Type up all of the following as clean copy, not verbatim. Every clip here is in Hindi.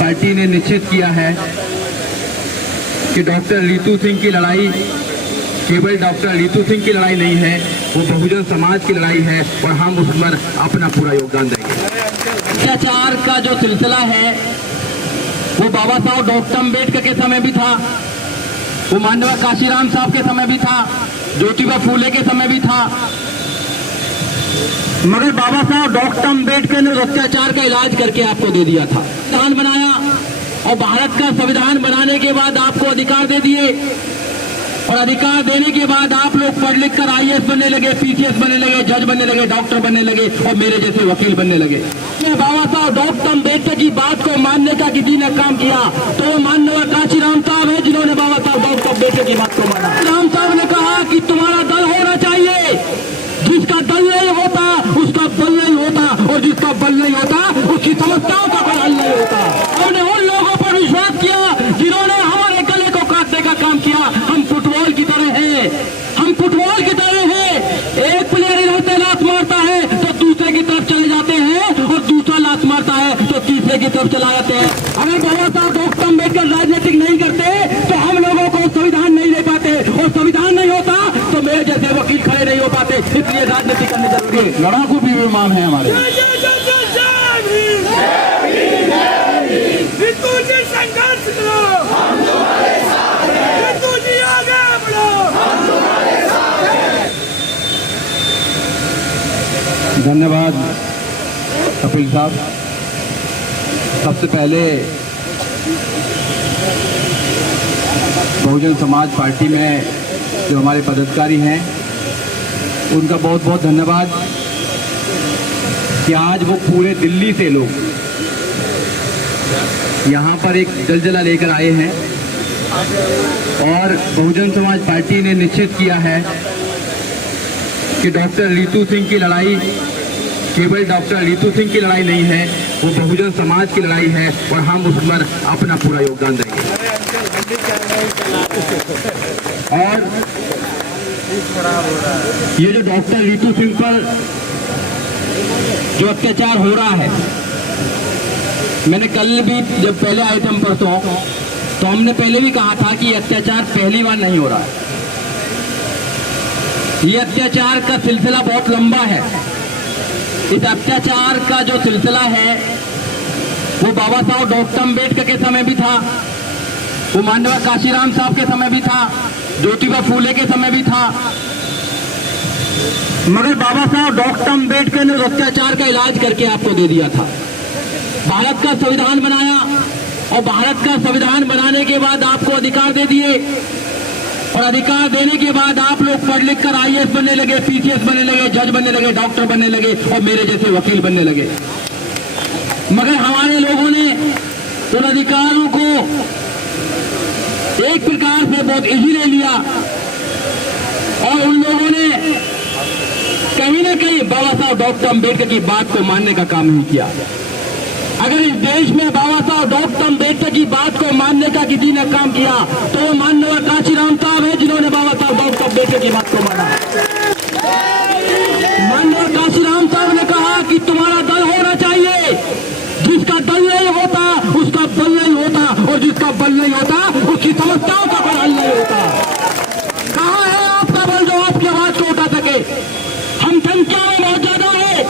पार्टी ने निश्चित किया है कि डॉक्टर रितु सिंह की लड़ाई केवल डॉक्टर रितु सिंह की लड़ाई नहीं है, वो बहुजन समाज की लड़ाई है और हम उस पर अपना पूरा योगदान देंगे। अत्याचार का जो सिलसिला है वो बाबा साहब डॉक्टर अम्बेडकर के समय भी था, वो माननीय काशीराम साहब के समय भी था, ज्योतिबा फूले के समय भी था, मगर बाबा साहब डॉक्टर अम्बेडकर ने अत्याचार का इलाज करके आपको दे दिया था। संविधान बनाया और भारत का संविधान बनाने के बाद आपको अधिकार दे दिए और अधिकार देने के बाद आप लोग पढ़ लिख कर IAS बनने लगे, PCS बनने लगे, जज बनने लगे, डॉक्टर बनने लगे और मेरे जैसे वकील बनने लगे। बाबा साहब डॉक्टर अम्बेडकर की बात को मानने का किसी ने काम किया तो माननीय काशीराम साहब है जिन्होंने बाबा साहब डॉक्टर अम्बेडकर की बात को माना। राम साहब ने कहा कि तुम्हारा दल होना चाहिए, जिसका दल नहीं होता उसका बल नहीं होता और जिसका बल नहीं होता उसकी समस्याओं का कोई हल नहीं होता। हमने उन लोगों पर विश्वास किया जिन्होंने हमारे गले को काटने का काम किया। हम फुटबॉल की तरह हैं, हम फुटबॉल की तरह हैं, एक प्लेयर इधर लात मारता है तो दूसरे की तरफ चले जाते हैं और दूसरा लात मारता है तो तीसरे की तरफ चला जाते हैं। अगर बाबा साहब डॉक्टर अम्बेडकर राजनीतिक नहीं करते तो हम लोगों को संविधान नहीं दे पाते और संविधान नहीं होता तो मेरे जैसे वकील खड़े नहीं हो पाते। इसलिए राजनीति करनी जरूरी है। लड़ाकू भी इमाम है हमारे। संघर्ष करो, हम तुम्हारे साथ हैं। रितु जी आगे बढ़ो, हम तुम्हारे साथ हैं। धन्यवाद कपिल साहब। सबसे पहले बहुजन समाज पार्टी में जो हमारे पदाधिकारी हैं उनका बहुत बहुत धन्यवाद कि आज वो पूरे दिल्ली से लोग यहाँ पर एक जलजला लेकर आए हैं और बहुजन समाज पार्टी ने निश्चित किया है कि डॉक्टर रितु सिंह की लड़ाई केवल डॉक्टर रितु सिंह की लड़ाई नहीं है, वो बहुजन समाज की लड़ाई है और हम उस पर अपना पूरा योगदान देंगे। और ये जो डॉक्टर रितु सिंह पर जो अत्याचार हो रहा है, मैंने कल भी जब पहले आए थे हम परसों तो हमने पहले भी कहा था कि ये अत्याचार पहली बार नहीं हो रहा है। ये अत्याचार का सिलसिला बहुत लंबा है। इस अत्याचार का जो सिलसिला है वो बाबा साहब डॉक्टर अम्बेडकर के समय भी था, वो माननीय काशीराम साहब के समय भी था, ज्योतिबा फूले के समय भी था, मगर बाबा साहब डॉक्टर अम्बेडकर ने अत्याचार का इलाज करके आपको दे दिया था। भारत का संविधान बनाया और भारत का संविधान बनाने के बाद आपको अधिकार दे दिए और अधिकार देने के बाद आप लोग पढ़ लिख कर IAS बनने लगे, PCS बनने लगे, जज बनने लगे, डॉक्टर बनने लगे और मेरे जैसे वकील बनने लगे। मगर हमारे लोगों ने उन अधिकारों को एक प्रकार से बहुत इजी ले लिया और उन लोगों ने कहीं ना कहीं बाबा साहब डॉक्टर अम्बेडकर की बात को मानने का काम नहीं किया। अगर इस देश में बाबा साहब डॉक्टर अम्बेडकर की बात को मानने का किसी ने काम किया तो वो माननीय काशीराम साहब है जिन्होंने बाबा साहब डॉक्टर अम्बेडकर की बात को माना। माननीय काशीराम साहब ने कहा कि तुम्हारा दल होना चाहिए, जिसका दल नहीं होता उसका बल नहीं होता और जिसका बल नहीं होता उसकी समस्याओं का कोई हल नहीं होता। कहाँ है आपका बल जो आपकी आवाज को उठा सके? हम संख्या में बहुत ज्यादा है,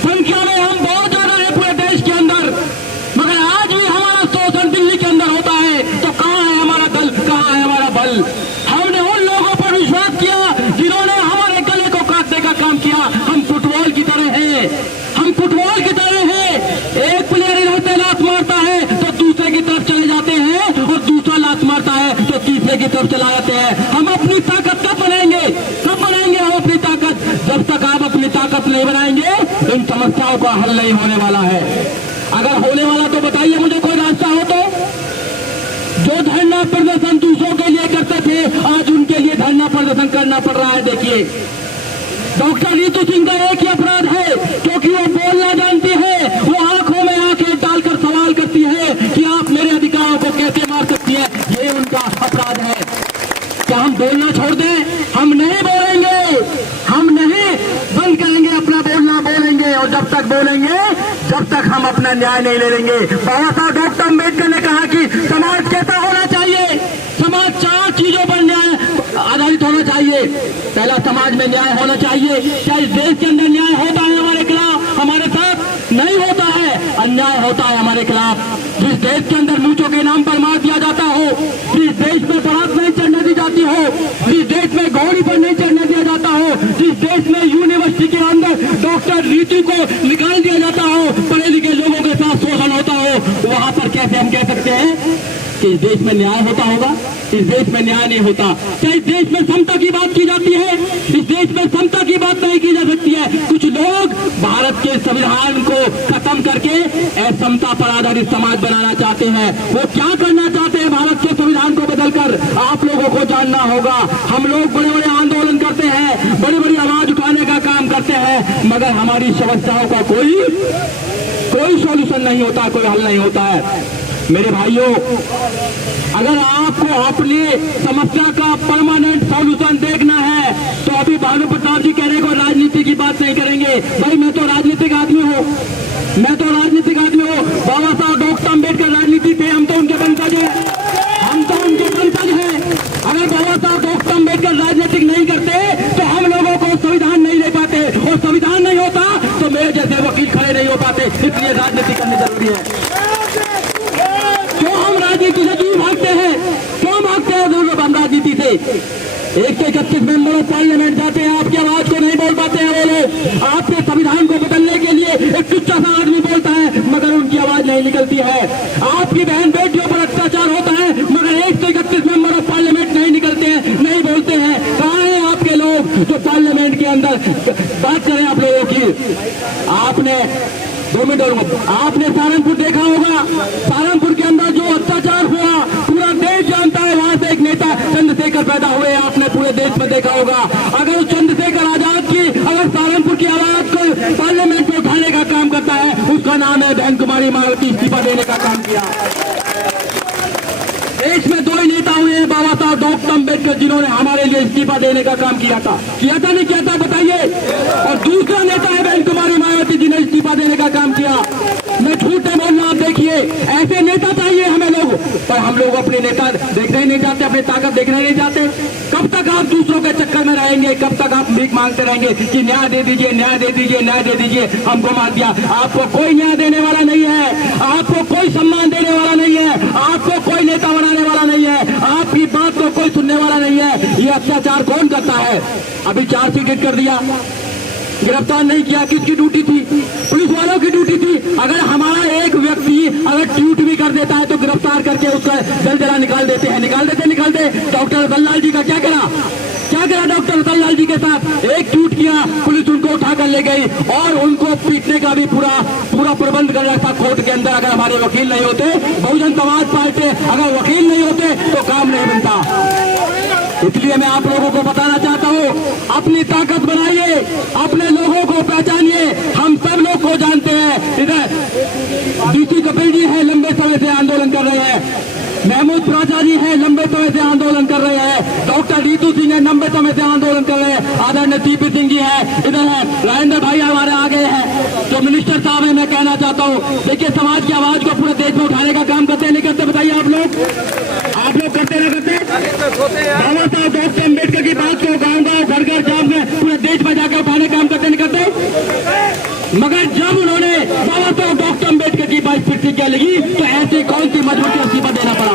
संख्या में हम बहुत ज्यादा है पूरे देश के अंदर, मगर आज भी हमारा शोषण दिल्ली के अंदर होता है तो कहाँ है हमारा दल, कहाँ है हमारा बल? हमने उन लोगों पर विश्वास किया जिन्होंने हमारे गले को काटने का काम किया। हम फुटबॉल की तरह हैं, हम फुटबॉल की तरह हैं, एक प्लेयर इधर लात मारता है तो दूसरे की तरफ चले जाते हैं और दूसरा लात मारता है तो तीसरे की तरफ चला जाते हैं। हम अपनी ताकत कब बनाएंगे? कब बनाएंगे हम अपनी ताकत? जब तक आप अपनी ताकत नहीं बनाएंगे इन समस्याओं का हल नहीं होने वाला है। अगर होने वाला तो बताइए मुझे कोई रास्ता हो तो। जो धरना प्रदर्शन दूसरों के लिए करते थे आज उनके लिए धरना प्रदर्शन करना पड़ रहा है। देखिए डॉक्टर रितु सिंह का एक ही अपराध है क्योंकि वो बोलना जानती है, वो आंखों में आंखें डालकर सवाल करती है कि आप मेरे अधिकारों को कैसे मार सकती है, ये उनका अपराध है। क्या हम बोलना छोड़ दें? हम नहीं बोलेंगे, हम नहीं बंद करेंगे अपना बोलना, बोलेंगे और जब तक बोलेंगे जब तक हम अपना न्याय नहीं ले लेंगे। बाबा साहब डॉक्टर अम्बेडकर ने कहा कि समाज कैसा होना चाहिए, समाज 4 चीजों पर न्याय आधारित होना चाहिए। पहला, समाज में न्याय होना चाहिए। क्या इस देश के अंदर न्याय होता है हमारे खिलाफ, हमारे साथ? नहीं होता है, अन्याय होता है हमारे खिलाफ। जिस देश के अंदर मूंछों के नाम पर मार दिया जाता हो, जिस देश में बारात नहीं चढ़ने दी जाती हो, जिस देश में घोड़ी पर नहीं चढ़ने दिया जाता हो, जिस देश में यूनिवर्सिटी के अंदर डॉक्टर रीतू को निकाल दिया जाता हो, पढ़े लिखे लोगों के साथ शोषण होता हो, वहां पर कैसे हम कह सकते हैं कि इस देश में न्याय होता होगा? इस देश में न्याय नहीं होता। क्या इस देश में समता की बात की जाती है? इस देश में समता की बात नहीं की जा सकती है। कुछ लोग भारत के संविधान को खत्म करके असमता पर आधारित समाज बनाना चाहते हैं। वो क्या करना चाहते हैं भारत के संविधान को बदलकर? आप लोगों को जानना होगा। हम लोग बड़े बड़े आंदोलन करते हैं, बड़ी बड़ी आवाज उठाने का काम करते हैं, मगर हमारी समस्याओं का कोई सॉल्यूशन नहीं होता, कोई हल नहीं होता है। मेरे भाइयों, अगर आपको अपनी समस्या का परमानेंट सॉल्यूशन देखना है तो अभी भानु प्रताप जी कह रहे को राजनीति की बात नहीं करेंगे। भाई मैं तो राजनीतिक आदमी हूँ, मैं तो राजनीतिक आदमी हूँ। बाबा साहब डॉक्टर अम्बेडकर राजनीति थे, हम तो उनके वंशज हैं, हम तो उनके वंशज हैं। अगर बाबा साहब डॉक्टर अम्बेडकर राजनीतिक नहीं करते तो हम लोगों को संविधान नहीं दे पाते, और संविधान नहीं होता तो मेरे जैसे वकील खड़े नहीं हो पाते। इसलिए राजनीति करनी जरूरी है। राजनीति से क्यों भागते हैं? क्यों भागते हैं हम राजनीति से? 131 मेंबर ऑफ पार्लियामेंट जाते हैं, आपकी आवाज को नहीं बोल पाते हैं वो लोग। आपके संविधान को बदलने के लिए एक टुच्चा सा आदमी बोलता है, मगर उनकी आवाज नहीं निकलती है। आपकी बहन बेटियों पर अत्याचार होता है, मगर 131 मेंबर ऑफ पार्लियामेंट नहीं निकलते हैं, नहीं बोलते हैं। कहाँ हैं आपके लोग जो पार्लियामेंट के अंदर बात करें आप लोगों की? आपने 2 मिनट और आपने सहारनपुर देखा होगा। सहारनपुर के अंदर जो अत्याचार हुआ पूरा देश जानता है। वहां से एक नेता चंद्रशेखर पैदा हुए, आपने पूरे देश में देखा होगा। अगर चंद्रशेखर आजाद की अगर सहारनपुर की आवाज को पार्लियामेंट में उठाने का काम करता है, उसका नाम है बहन कुमारी मायावती। इस्तीफा देने का काम किया। देश में 2 ही नेता हुए हैं, बाबा साहब डॉक्टर अम्बेडकर, जिन्होंने हमारे लिए इस्तीफा देने का काम किया था नहीं किया था बताइए? और दूसरा नेता है बहन कुमारी मायावती, जिन्हें इस्तीफा देने का काम किया। मैं झूठ नहीं बोल रहा, आप देखिए, ऐसे नेता चाहिए हमें लोग, पर हम लोग अपने नेता देखने नहीं चाहते, अपनी ताकत देखने नहीं चाहते। कब तक आप दूसरों के चक्कर में रहेंगे? कब तक आप भीख मांगते रहेंगे कि न्याय दे दीजिए, न्याय दे दीजिए, न्याय दे दीजिए? हमको मार दिया। आपको कोई न्याय देने वाला नहीं है, आपको कोई सम्मान देने वाला नहीं है, आपको कोई नेता बनाने वाला नहीं है, आपकी बात को कोई सुनने वाला नहीं है। ये अत्याचार कौन करता है? अभी चार्जशीट कर दिया, गिरफ्तार नहीं किया, किसकी ड्यूटी थी? पुलिस वालों की ड्यूटी थी। अगर हमारा एक व्यक्ति अगर ट्वीट भी कर देता है तो गिरफ्तार करके उसका जलजला निकाल देते हैं, निकाल देते। डॉक्टर रतनलाल जी का क्या करा डॉक्टर रतनलाल जी के साथ? एक ट्वीट किया, पुलिस उनको उठाकर ले गई और उनको पीटने का भी पूरा प्रबंध कर रहा था कोर्ट के अंदर। अगर हमारे वकील नहीं होते, बहुजन समाज पार्टी अगर वकील नहीं होते तो काम नहीं बनता। इसलिए मैं आप लोगों को बताना चाहता हूँ, अपनी ताकत बनाइए, अपने लोगों को पहचानिए। हम सब लोग को जानते हैं। इधर डीसी कपिल जी है, लंबे समय से आंदोलन कर रहे हैं। महमूद प्राचा जी है, लंबे समय से आंदोलन कर रहे हैं। डॉक्टर रीतू सिंह है, लंबे समय से आंदोलन कर रहे हैं। आदरणीय सीपी सिंह जी है, इधर है राजेंद्र भाई हमारे आगे हैं। जो मिनिस्टर साहब है, मैं कहना चाहता हूँ, देखिए समाज की आवाज को पूरे देश में उठाने का काम करते हैं, नहीं करते? बताइए आप लोग करते ना करते? बाबा साहब डॉक्टर अम्बेडकर की बात को गाँव घर जॉब में पूरे देश में जाकर उठाने का काम करते नहीं करते? मगर जब उन्होंने बाबा साहब डॉक्टर अम्बेडकर की बात फिर से क्या लगी तो ऐसी कौन सी मजबूती इस्तीफा देना पड़ा?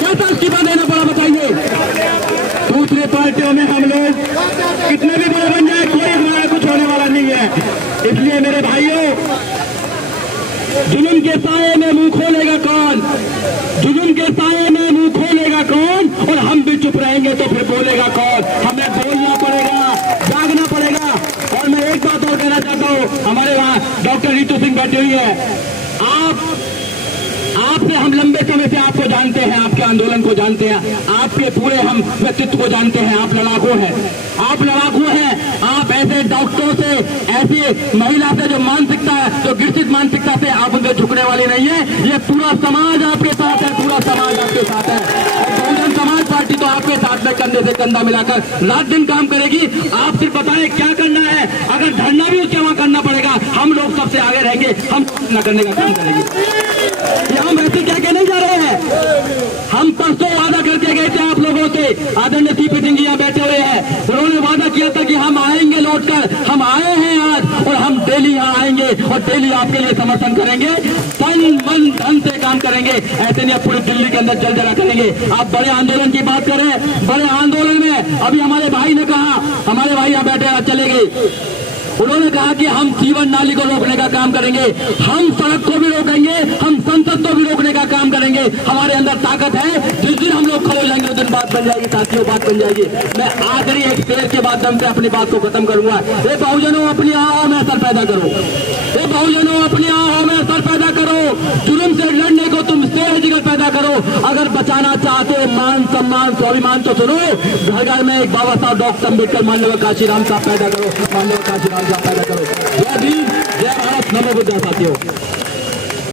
कैसा इस्तीफा देना पड़ा बताइए? दूसरे पार्टियों में हम लोग कितने भी बड़े बन जाए, कोई हमारा कुछ होने वाला नहीं है। इसलिए मेरे भाइयों, जुल्म के साए में मुंह खोलेगा कौन? जुल्म के साए में मुंह खोलेगा कौन? और हम भी चुप रहेंगे तो फिर बोलेगा कौन? हमें बोलना पड़ेगा, जागना पड़ेगा। और मैं एक बात और कहना चाहता हूँ, हमारे वहाँ डॉक्टर रीतू सिंह बैठी हुई है। आपने हम लंबे समय से आपको जानते हैं, आपके आंदोलन को जानते हैं, आपके पूरे हम व्यक्तित्व को जानते हैं। आप लड़ाकू हैं, आप ऐसे डॉक्टरों से, ऐसी महिला से जो मानसिकता है, जो गिरसित मानसिकता से आप उनसे झुकने वाले नहीं है। ये पूरा समाज आपके साथ है, पूरा समाज आपके साथ है। बहुजन समाज पार्टी तो आपके साथ में कंधे से कंधा मिलाकर रात दिन काम करेगी। आप सिर्फ बताएं क्या करना है। अगर धरना भी उसके वहां करना पड़ेगा, हम लोग सबसे आगे रहेंगे। हम न करने का काम करेंगे। ये हम ऐसे क्या कहने जा रहे हैं? हम परसों वादा करके गए थे आप लोगों से, आदरणीय सीपी सिंह जी यहाँ बैठे हुए हैं, उन्होंने वादा किया था कि हम आएंगे लौटकर, हम आए हैं आज और हम डेली यहाँ आएंगे और डेली आपके लिए समर्थन करेंगे, तन मन धन से काम करेंगे। ऐसे नहीं आप पूरी दिल्ली के अंदर जल जला करेंगे। आप बड़े आंदोलन की बात करें, बड़े आंदोलन में अभी हमारे भाई ने कहा, हमारे भाई यहाँ बैठे चले गए, उन्होंने कहा कि हम जीवन नाली को रोकने का काम करेंगे, हम सड़क को भी रोकेंगे, हम संसद को भी रोकने का काम करेंगे। हमारे अंदर ताकत है, जिस दिन हम लोग खड़े हो जाएंगे उस दिन बात बन जाएगी साथियों, बात बन जाएगी। मैं आखिरी एक शेर के माध्यम से अपनी बात को खत्म करूंगा। ये बहुजनों अपनी आहों में असर पैदा करो, ये बहुजनों अपनी आहों में असर पैदा करो, जुर्म से लड़ने को तुम शेर जिगर पैदा करो। अगर बचाना चाहते हो मान सम्मान स्वाभिमान तो सुनो, घर घर में एक बाबा साहब डॉक्टर अम्बेडकर माननीय काशीराम साहब पैदा करो, माननीय काशीराम पैदा करो। जय भीम, जय भारत, नमो बुद्धा साथियों।